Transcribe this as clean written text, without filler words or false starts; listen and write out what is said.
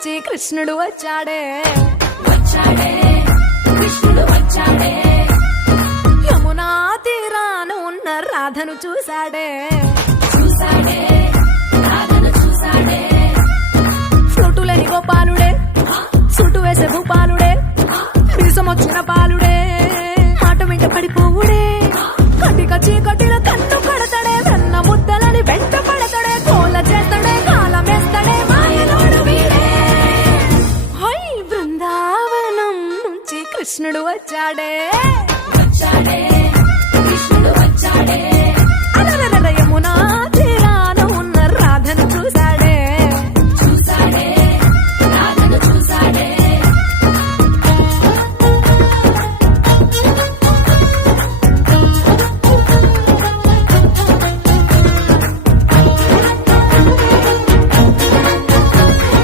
నుంచి కృష్ణుడు వచ్చాడే కృష్ణుడు వచ్చాడే యమునా తీరాన ఉన్న రాధను చూశాడే రాధను చూశాడే ఫ్లూటులేని గోపాలుడే సుట్టు వేసే భూపాలుడే వీసమొచ్చిన పాలుడే మాట వెంట పడిపోవుడే కటిక చీకటిలో కన్ను కడతాడే వెన్న ముద్దలని వెంట పడతాడే కోల చేస్తాడే కాలమేస్తాడే మాయలోడు వీడే హై బృందావనం నుంచి కృష్ణుడు వచ్చాడే